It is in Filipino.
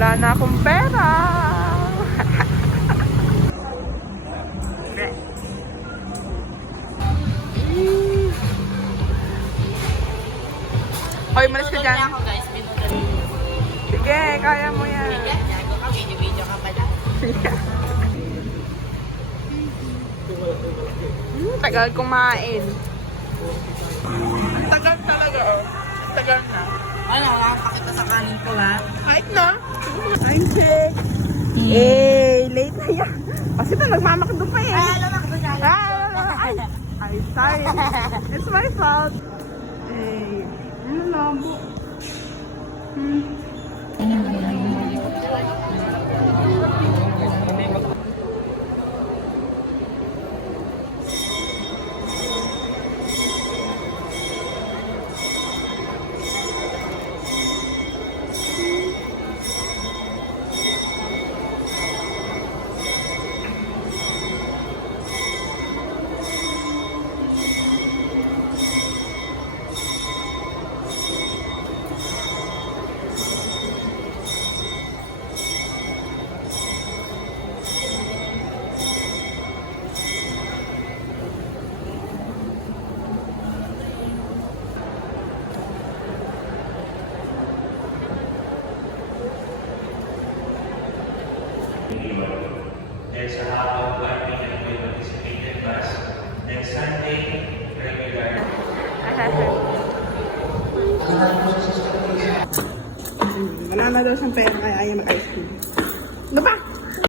Wala na akong pera. Hoy, malis ka dyan. Ako guys, binudol. Sige, kaya mo yan. Gago ka, video ka pala. Tagal kumain. Ang tagal talaga, oh. Ang tagal na. Ano, nakapakita sa kanin ko ha? Kahit na. I'm sick. Late na yan. Kasi na, nagmamakdo pa eh. Ay, alam ako doon yan. Ay, sorry. It's my fault. Ano labo? Then sa hapon, 1 p.m. will participated mass. Then Sunday, regular. Wala na daw siyang pera kaya ayaw mag-ice cream. Ano ba?